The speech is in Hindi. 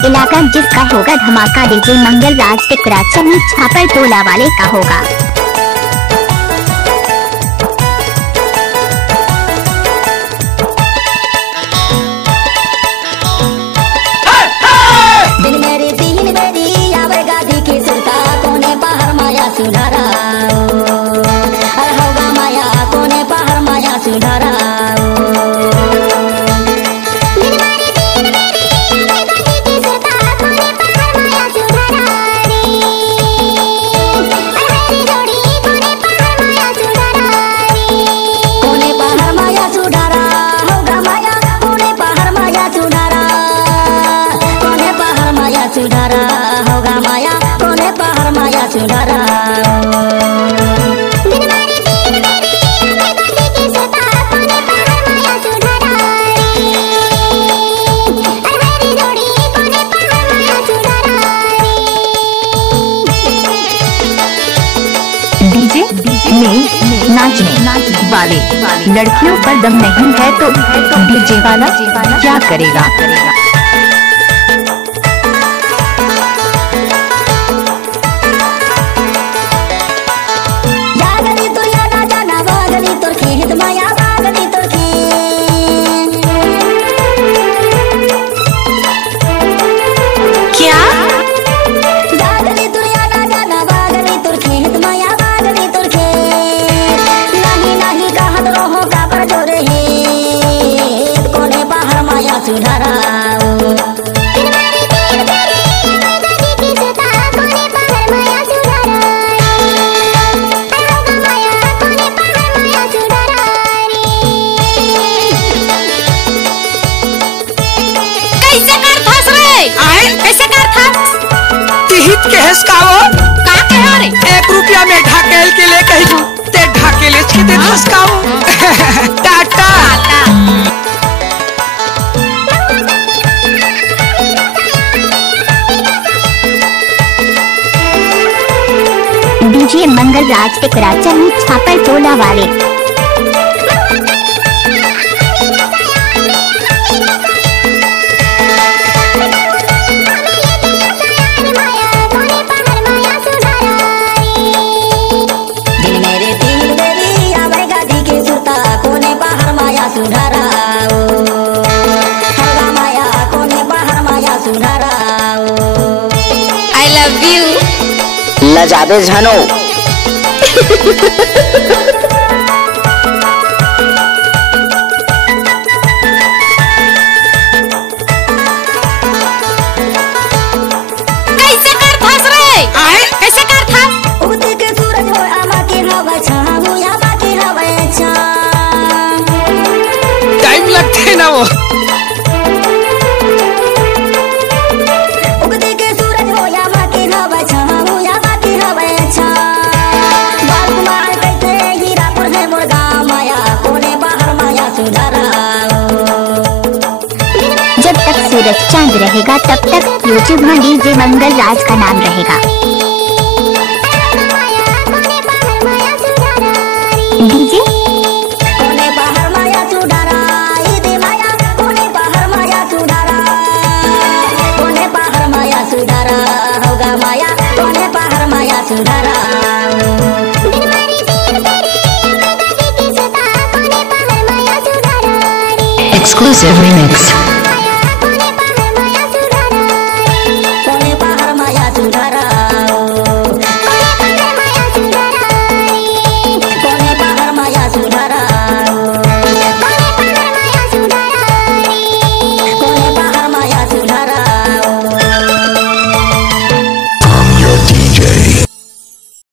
इलाका जिसका होगा धमाका डीजे मंगल राज टिकरा चन्नी छापर टोला वाले का होगा। दिन मेरी तीन मेरी आवे गादी की सुरता कोने पहाड़ माया सुधारा होगा माया कोने पहाड़ माया सुधारा। सुधारा होगा माया कोने पहाड़ माया सुधारा। डीजे में नाचने वाले लड़कियों पर दम नहीं है तो डीजे वाला क्या करेगा। सुधारा कैसे कर था तिहित के हस का वो का कह रे 1 रुपया में ढाकेल के ले कही ते ढाकेले के दे हस का वो टाटा डीजे मंगल राज टिकरा चन्नी छापर टोला वाले। I love you लजाबे झनो कैसे कर थास रे कैसे कर थास उगते के सूरज हो आमा के हवा छाऊ या बाकी हवा छा टाइम लगते ना वो उगते के सूरज हो या बाकी हवा छाऊ या बाकी हवा छा बालकुमार कहते हीरापुर है मुर्गा माया कोने बाहर माया सुधारा। जब तक सूरज चांद रहेगा तब तक यूट्यूब में डीजे मंगल राज का नाम रहेगा। डीजे कोने बाहर माया सुधारा दे माया कोने बाहर माया सुधारा कोने बाहर माया सुधारा होगा माया कोने बाहर माया सुधारा। Exclusive remix।